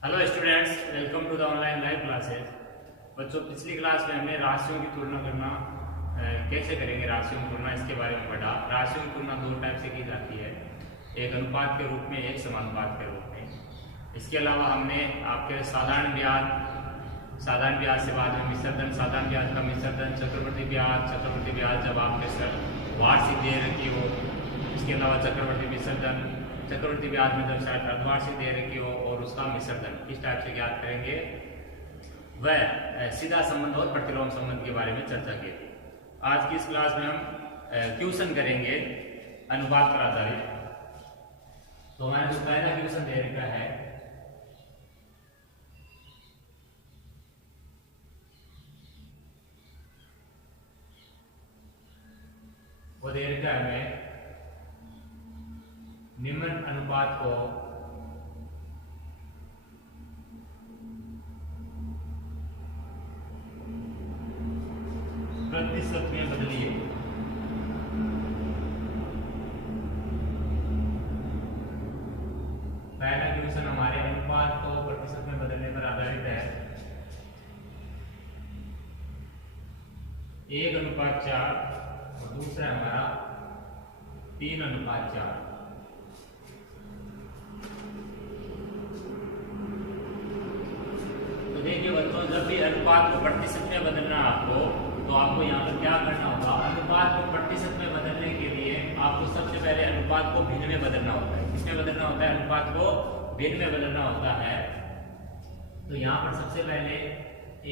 Hello students, welcome to the online live classes. बच्चों, पिछली class में हमने राशियों की तुलना करना कैसे करेंगे, राशियों की तुलना इसके बारे में पढ़ा। राशियों की तुलना दो टाइप से की जाती है, एक अनुपात के रूप में, एक समानुपात के रूप में। इसके अलावा हमने आपके साधारण ब्याज से बाद में मिश्र धन, साधारण ब्याज का मिश्र धन, चक्रवर्ती ब्याज जब आपके सर वार्षिक दे रखी हो। इसके अलावा चक्रवर्ती मिश्र धन, चक्रवर्ती ब्याज में जब शायद अर्धवार्षिक दे रखी हो और उसका मिश्र धन किस टाइप से ज्ञात करेंगे, वह सीधा संबंध और प्रतिलोम संबंध के बारे में चर्चा की थी। आज की इस क्लास में हम क्वेश्चन करेंगे अनुपात पर आधारित। तो हमारा जो पहला क्वेश्चन दे रखा है, वो दे रखा है हमें निम्न अनुपात को प्रतिशत में बदलिए। पहला क्वेश्चन हमारे अनुपात को प्रतिशत में बदलने पर आधारित है। 1:4 और दूसरा हमारा 3:4। तो देखिए बच्चों, जब भी अनुपात को प्रतिशत में बदलना तो आपको यहाँ पर क्या करना होगा। अनुपात को प्रतिशत में बदलने के लिए आपको सबसे पहले अनुपात को भिन्न में बदलना होता है। किसमें बदलना होता है? अनुपात को भिन्न में बदलना होता है। तो यहाँ पर सबसे पहले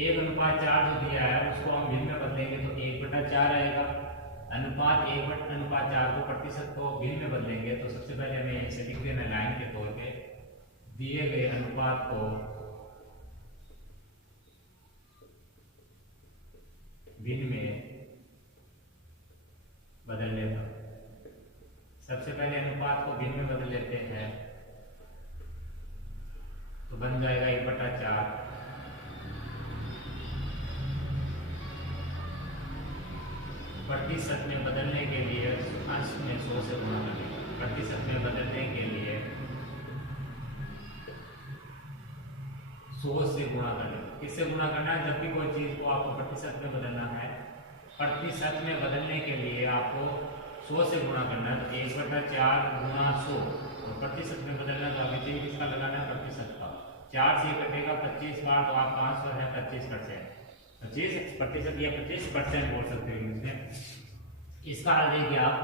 1:4 जो दिया है उसको हम भिन्न में बदलेंगे तो 1/4 आएगा। अनुपात 1/4 को प्रतिशत को भिन्न में बदलेंगे तो सबसे पहले हमें इसे लिख देना लाइन के तौर पे, दिए गए अनुपात को भिन्न में बदल लेना। सबसे पहले अनुपात को भिन्न में बदल लेते हैं तो बन जाएगा 1/4। प्रतिशत में बदलने के लिए अंश में 100 से गुणा करेंगे। प्रतिशत में बदलने के लिए 100 से गुणा करना। किससे गुणा करना है? जब भी कोई चीज को आपको प्रतिशत में बदलना है, प्रतिशत में बदलने के लिए आपको 100 से गुणा करना है। 1/4 गुणा 100 और प्रतिशत में बदलना तो अभी तीन किसका लगाना है? प्रतिशत का। 4 से कटेगा 25 बार तो आप 500 है 25%। 25% या 25% बोल सकते हैं इंग्लिश में। इसका हल देखिए आप,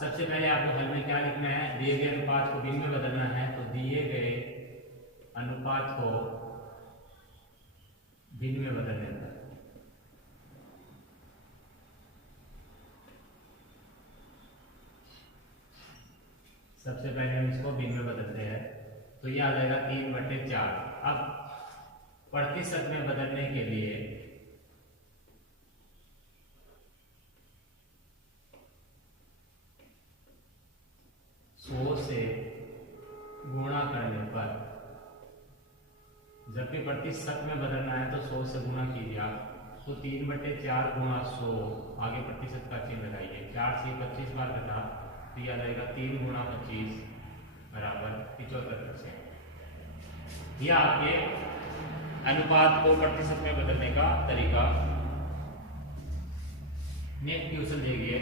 सबसे पहले आपको हल में क्या लिखना है? दिए गए अनुपात को भिन्न में बदलना है तो दिए गए अनुपात को भिन्न में बदल देता है। सबसे पहले हम इसको भिन्न में बदलते हैं तो यह आ जाएगा 3/4। अब प्रतिशत में बदलने के लिए से गुणा करने पर, जब भी प्रतिशत में बदलना है तो 100 से गुणा कीजिए आप। तो 3/4 गुणा 100, आगे प्रतिशत का चिन्ह लगाइए। 4 से 25 बार घटा तो यह आ जाएगा 3 गुणा 25 बराबर 75%। यह आपके अनुपात को प्रतिशत में बदलने का तरीका। नेक्स्ट क्वेश्चन देखिए,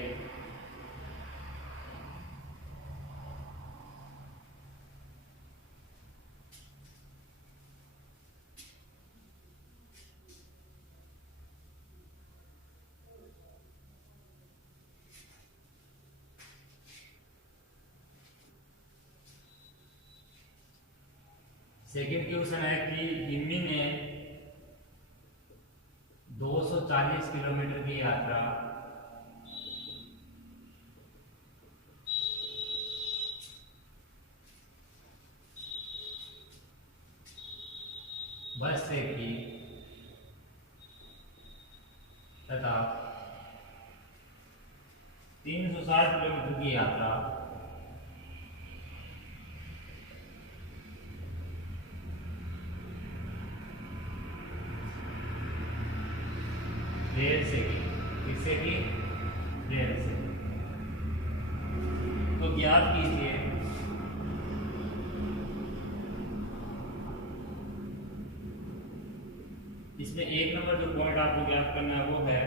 सेकेंड क्वेश्चन है कि इम्मी ने 240 किलोमीटर की यात्रा बस से की तथा 360 किलोमीटर की यात्रा रेल से की। किससे की? रेल से। तो ज्ञात कीजिए इसमें एक नंबर जो पॉइंट आपको ज्ञात करना है वो है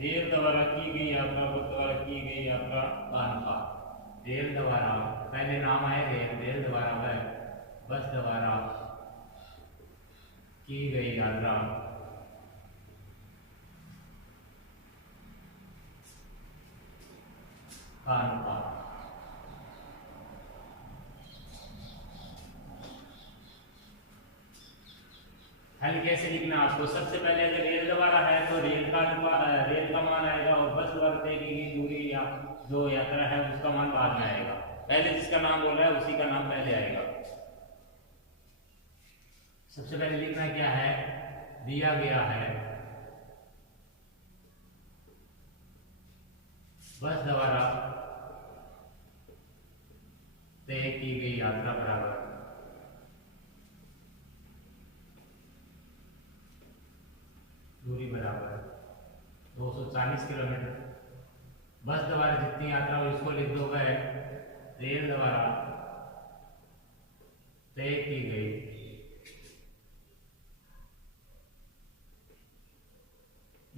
रेल द्वारा की गई यात्रा, बस द्वारा की गई यात्रा का अनुपात। रेल द्वारा, पहले नाम आए रेल द्वारा व बस द्वारा की गई यात्रा का अनुपात। हल कैसे लिखना आपको? सबसे पहले अगर रेल द्वारा है तो रेल का मान आएगा और बस द्वारा तय की गई दूरी या जो यात्रा है उसका मान बाद में आएगा। पहले जिसका नाम बोल रहा है उसी का नाम पहले आएगा। सबसे पहले लिखना क्या है? दिया गया है बस द्वारा तय की गई यात्रा बराबर दूरी बराबर 240 किलोमीटर। बस द्वारा जितनी यात्रा हो इसको लिख दो गए रेल द्वारा तय की गई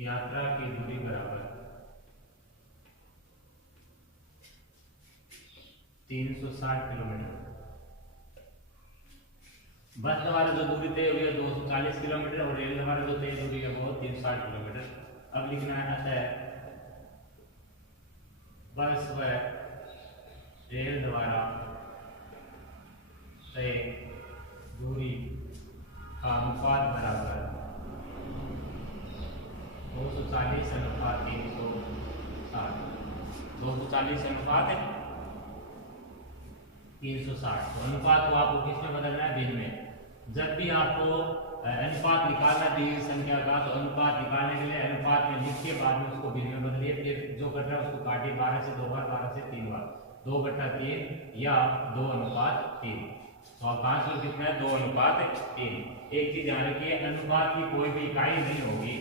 यात्रा की दूरी बराबर 360 किलोमीटर। बस द्वारा जो दूरी तय हुई है 240 किलोमीटर और रेल द्वारा जो तय दूरी है वो 360 किलोमीटर। अब लिखना है अतः बस व रेल द्वारा तय दूरी का अनुपात बराबर 240 अनुपात 360। 240 अनुपात 360। तो अनुपात को आपको किसमें बदलना है? भिन्न में। जब भी आपको अनुपात निकालना दी संख्या का तो अनुपात निकालने के लिए अनुपात में लिखिए, बाद में उसको भिन्न में बदलिए। फिर जो कट रहा है उसको काटिए 12 से 2 बार, 12 से 3 बार, 2/3 या 2:3। तो आप आंसर कितना है? 2:3। एक चीज ध्यान रखिए, अनुपात की कोई भी इकाई नहीं होगी।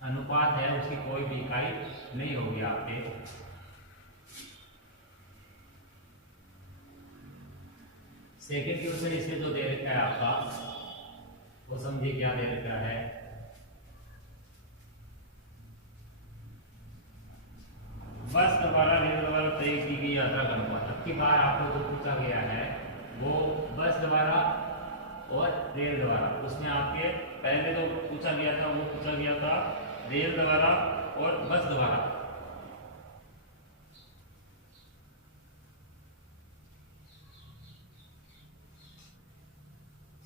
अनुपात है उसकी कोई भी इकाई नहीं होगी आपके। सेकंड क्वेश्चन इसमें जो दे रखा है आपका वो समझिए क्या दे रखा है। बस द्वारा रेल द्वारा तय की गई यात्रा का अनुपात। अब की बार आपको जो पूछा गया है वो बस द्वारा और रेल द्वारा। उसमें आपके पहले जो पूछा गया था वो पूछा गया था रेल द्वारा और बस द्वारा।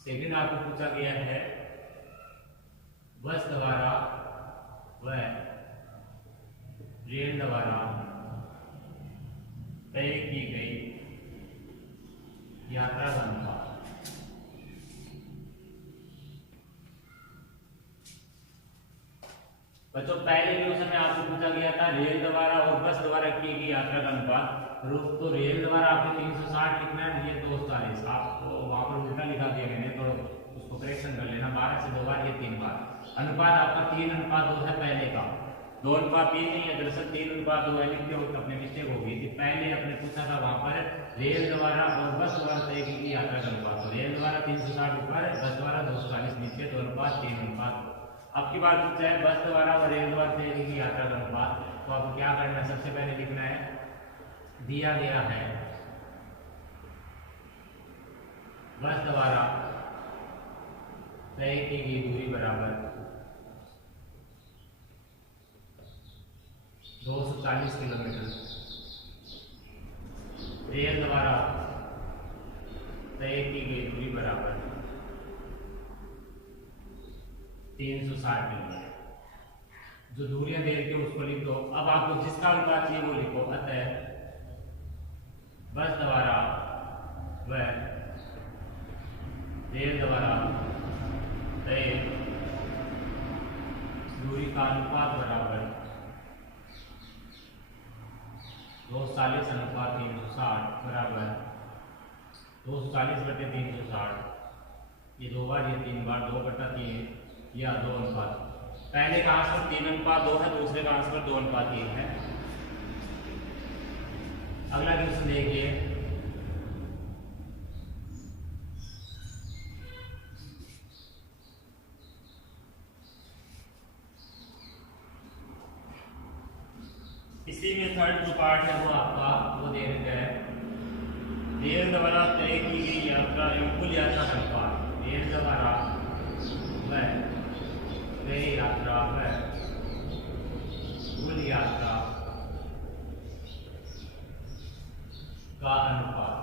सेकंड आपको पूछा गया है बस द्वारा व रेल द्वारा तय की गई यात्रा का अनुपात। बच्चों पहले क्वेश्चन में आपको पूछा गया था रेल द्वारा और बस द्वारा की गई यात्रा का अनुपात। तो रेल द्वारा आपको 360 लिखना है, ये 240। आपको वहां पर उल्टा लिखा दिया मैंने, तो उसको करेक्शन कर लेना। 12 से 2 बार, ये 3 बार। अनुपात आपका 3:2 है पहले का, 2:3 नहीं है। दरअसल 3:2 है, लिखते हो अपने मिस्टेक होगी थी। पहले आपने पूछा था वहां पर रेल द्वारा और बस द्वारा तय की गई यात्रा का अनुपात। तो रेल द्वारा 360 ऊपर, बस द्वारा 240 नीचे, 2:3। अब की बात पूछा है बस द्वारा और रेल द्वारा तय की गई यात्रा का अनुपात। तो आपको क्या करना है? सबसे पहले लिखना है दिया गया है बस द्वारा तय की गई दूरी बराबर 240 किलोमीटर। रेल द्वारा तय की गई दूरी बराबर 360 किलोमीटर। जो दूरियां दे रखी है उसको लिख दो। अब आपको जिसका अनुपात चाहिए वो लिखो। अतः बस द्वारा व रेल द्वारा तय दूरी का अनुपात बराबर 240 अनुपात 360 बराबर 240/360। ये 2 बार, ये 3 बार, 2/3 या 2:। पहले का आंसर 3:2 है, दूसरे का आंसर 2:1 है। अगला क्वेश्चन देखिए। इसी में थर्ड जो पार्ट है वो आपका वो दे रखा है रेल द्वारा तय की गई यात्रा एवं कुल यात्रा का अनुपात। रेल द्वारा वह तय यात्रा वह कुल यात्रा का अनुपात।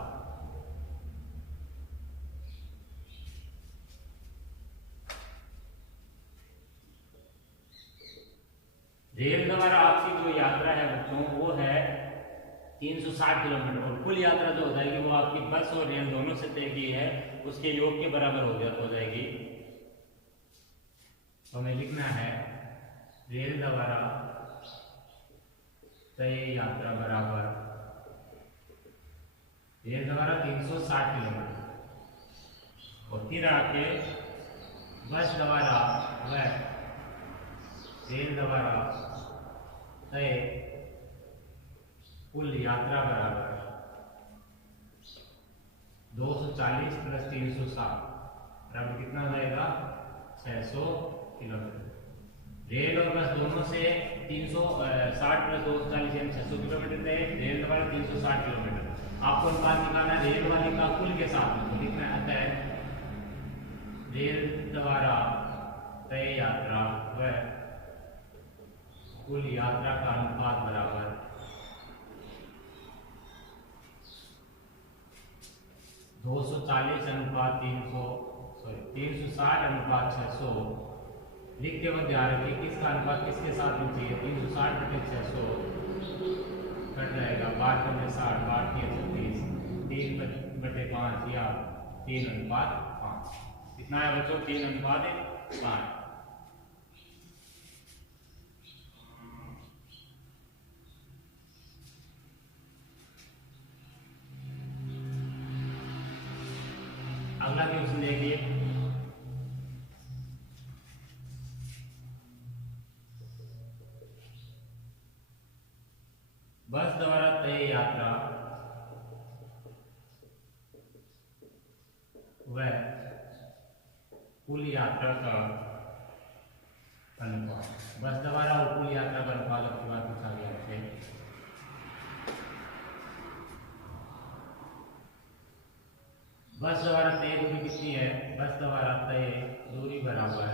रेल द्वारा आपकी जो यात्रा है बच्चों वो है 360 किलोमीटर और कुल यात्रा जो हो जाएगी वो आपकी बस और रेल दोनों से तय की है उसके योग के बराबर हो जाएगी। तो हमें लिखना है रेल द्वारा तय यात्रा बराबर रेल द्वारा 360 किलोमीटर और फिर आके बस द्वारा वह रेल द्वारा तय कुल यात्रा बराबर 240 प्लस 360 बराबर कितना हो जाएगा 600 किलोमीटर। रेल और बस दोनों से 360 प्लस 240 यानी 600 किलोमीटर तय, रेल द्वारा 360 किलोमीटर। आपको अनुपात निकालना रेल वाले का कुल के साथ में लिखना आता है रेल द्वारा तय यात्रा व कुल यात्रा का अनुपात बराबर 240 अनुपात 360 अनुपात 600। लिखते वक्त ध्यान रखिए किसका अनुपात किसके साथ में चाहिए 360 बटे 600 कट जाएगा 12 बटे 60 12 36 3 बटे 5 या 3 अनुपात 5। कितना है बच्चों 3 अनुपात 5। अगला क्वेश्चन देखिए बस द्वारा तय यात्रा व कुल यात्रा का अनुपात। बस द्वारा और कुल यात्रा का अनुपात आपके बात पूछा गया है। बस द्वारा तय दूरी कितनी है बस द्वारा तय दूरी बराबर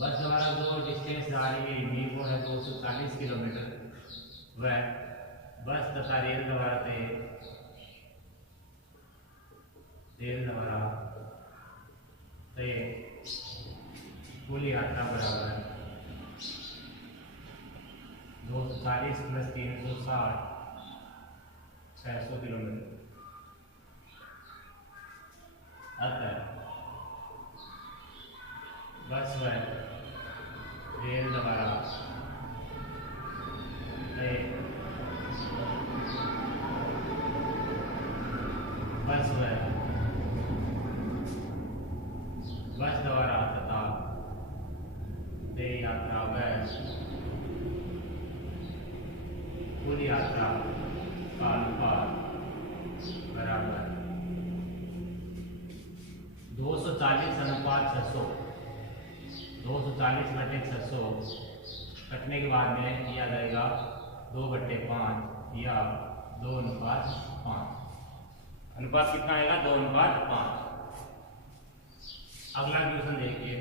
बस द्वारा जो डिस्टेंस जा रही है वो है 240 किलोमीटर व बस तथा रेल द्वारा तय कुल यात्रा बराबर 240 प्लस 360 600 किलोमीटर। अतः बस व रेल द्वारा बस द्वारा तथा तय यात्रा व कुल यात्रा का अनुपात बराबर 240 अनुपात 600 240 बटे 600 कटने के बाद में किया जाएगा 2 बटे 5 या 2 अनुपात 5। अनुपात कितना आएगा 2 अनुपात 5। अगला क्वेश्चन देखिए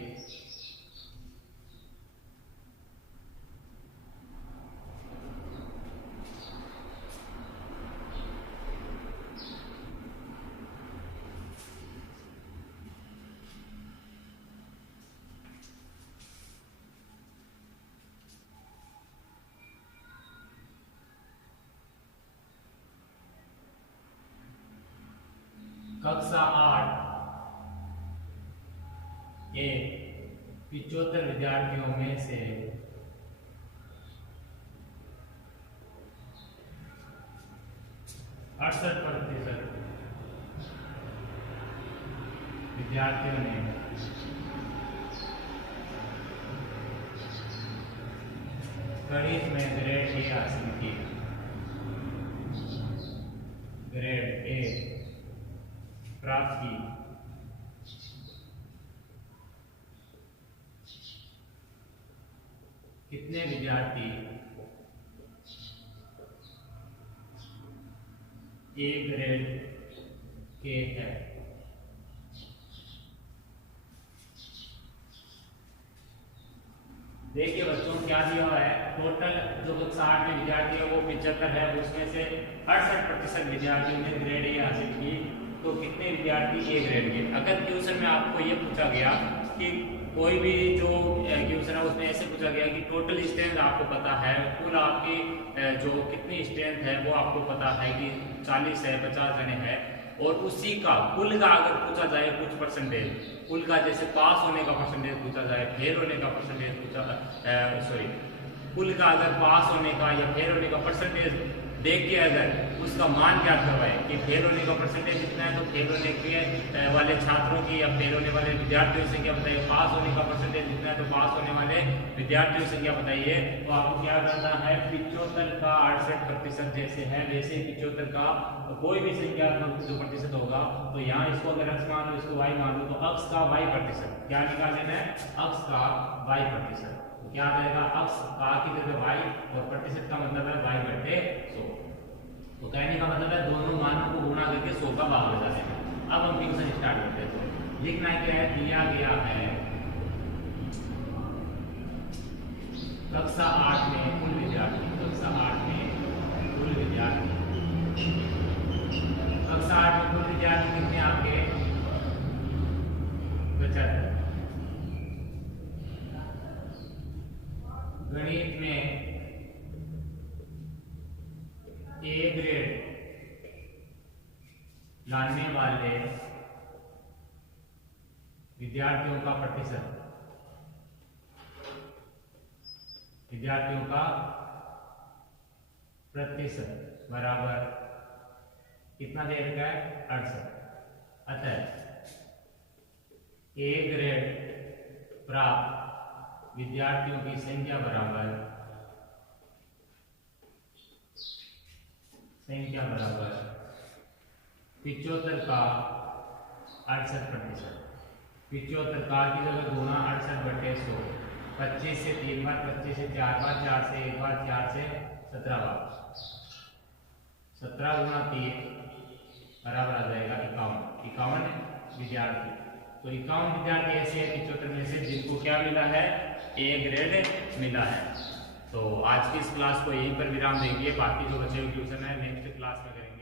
कक्षा 8 के 75 विद्यार्थियों में से 68% विद्यार्थियों ने गणित में ग्रेड ए हासिल की। ग्रेड ए प्राप्त की। कितने विद्यार्थी ए ग्रेड के है। देखिए बच्चों क्या दिया हुआ है, टोटल जो 60 में विद्यार्थी है वो 75 है, उसमें से 68% विद्यार्थियों ने ग्रेड ए हासिल की। तो कितने विद्यार्थी ए ग्रेड के? अगर क्वेश्चन में आपको ये पूछा गया कि कोई भी जो क्वेश्चन है उसमें ऐसे पूछा गया कि टोटल स्ट्रेंथ आपको पता है, कुल आपकी जो कितनी स्ट्रेंथ है वो आपको पता है कि 40 है, 50 जने हैं, और उसी का कुल का अगर पूछा जाए कुछ परसेंटेज, कुल का जैसे पास होने का परसेंटेज पूछा जाए, फेल होने का परसेंटेज पूछा, कुल का अगर पास होने का या फेल होने का परसेंटेज देख के अगर उसका मान ज्ञात करवाए कि फेल होने का परसेंटेज कितना है, तो फेल होने के वाले छात्रों की या फेल होने वाले विद्यार्थियों की संख्या बताइए, पास होने का परसेंटेज कितना है तो पास होने वाले विद्यार्थियों की संख्या बताइए। तो आपको क्या करना है, 75 का 68% जैसे है वैसे 75 का कोई भी संख्यात्मक जो प्रतिशत होगा, तो यहाँ इसको अगर अक्ष मान लो, इसको वाई मान लो, तो अक्ष का वाई प्रतिशत क्या निकाल लेना है, अक्ष का वाई प्रतिशत। तो क्या आ जाएगा, अक्ष का की जगह वाई और प्रतिशत का मतलब है वाई बटे 100। तो कहने का मतलब है दोनों मानों को गुणा करके 100 का भाग लगा देना। अब हम क्वेश्चन स्टार्ट करते हैं। तो लिखना क्या है, दिया गया है कक्षा 8 में कुल विद्यार्थी, कक्षा 8 में कुल विद्यार्थी, कक्षा 8 में कुल विद्यार्थी कितने आपके 75। गणित में ए ग्रेड लाने वाले विद्यार्थियों का प्रतिशत, विद्यार्थियों का प्रतिशत बराबर कितना दे रखा है, 68। अतः ए ग्रेड प्राप्त विद्यार्थियों की संख्या बराबर 75 का 68%। 75 का की जगह गुना 68 बटे 100, 25 से 3 बार, 25 से 4 बार, 4 से 1 बार, 4 से 17 बार, 17 गुना 3 बराबर आ जाएगा 51 विद्यार्थी। तो 51 विद्यार्थी ऐसे 75 में से जिनको क्या मिला है, ए ग्रेड मिला है। तो आज की इस क्लास को यहीं पर विराम देंगे, बाकी जो बचे हुए ट्यूशन है नेक्स्ट क्लास में करेंगे।